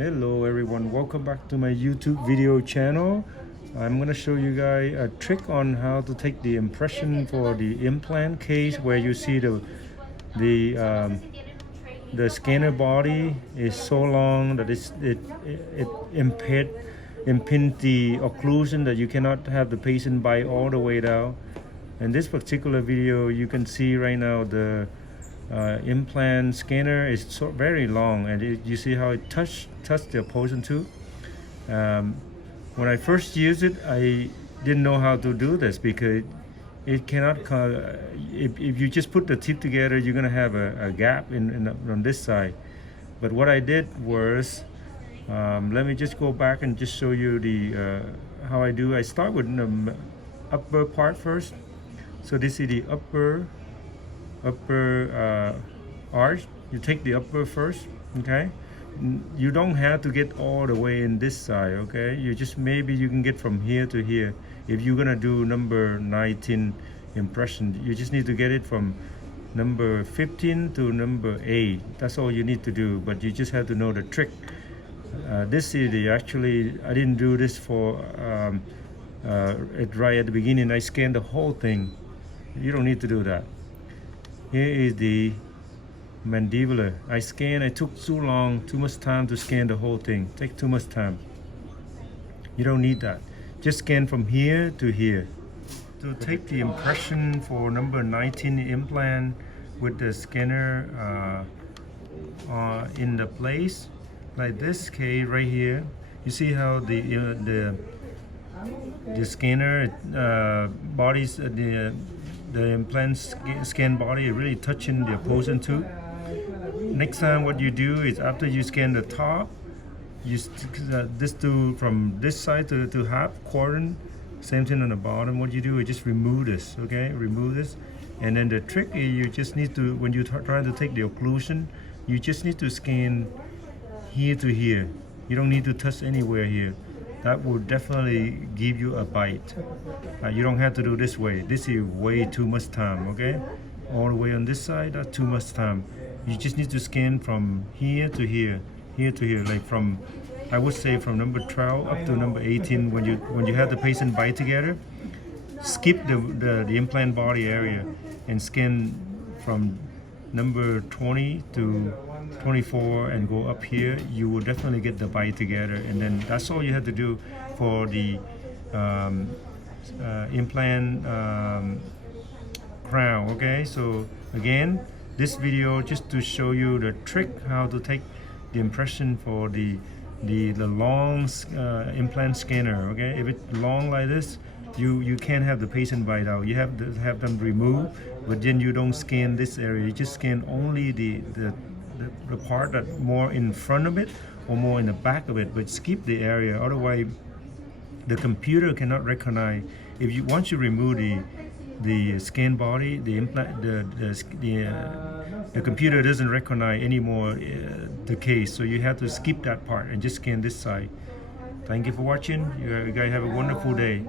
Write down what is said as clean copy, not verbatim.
Hello everyone, welcome back to my YouTube video channel. I'm going to show you guys a trick on how to take the impression for the implant case, where you see the scanner body is so long that it impinge the occlusion that you cannot have the patient bite all the way down. In this particular video, you can see right now the implant scanner is very long, and you see how it touch the opposing tooth. When I first used it, I didn't know how to do this because it cannot. If you just put the teeth together, you're gonna have a gap on this side. But what I did was, let me just go back and just show you the how I do. I start with the upper part first. So this is the upper arch. You take the upper first, okay? You don't have to get all the way in this side, okay? You just, maybe you can get from here to here. If you're gonna do number 19 impression, you just need to get it from number 15 to number 8. That's all you need to do, but you just have to know the trick. This is actually, I didn't do this for right at the beginning. I scanned the whole thing. You don't need to do that. Here is the mandibular. I took too much time to scan the whole thing. Take too much time. You don't need that. Just scan from here to here. To take the impression for number 19 implant with the scanner in the place, like this case right here, you see how the scanner bodies, the implant scan body is really touching the opposing tooth. Next time, what you do is, after you scan the top, you this do from this side to half quadrant. Same thing on the bottom. What you do is just remove this, okay? Remove this, and then the trick is, you just need to, when you try to take the occlusion, you just need to scan here to here. You don't need to touch anywhere here. That will definitely give you a bite. You don't have to do this way. This is way too much time, okay? All the way on this side, that's too much time. You just need to scan from here to here, here to here, like from, I would say from number 12 up to number 18. When you have the patient bite together, skip the implant body area and scan from number 20 to 24 and go up here. You will definitely get the bite together, and then that's all you have to do for the implant crown, okay? So again, this video just to show you the trick how to take the impression for the long implant scanner, okay? If it's long like this, you can't have the patient bite out. You have to have them removed, but then you don't scan this area. You just scan only the part that more in front of it or more in the back of it, but skip the area. Otherwise, the computer cannot recognize. Once you remove the scan body, the implant, the computer doesn't recognize anymore the case. So you have to skip that part and just scan this side. Thank you for watching. You guys have a wonderful day.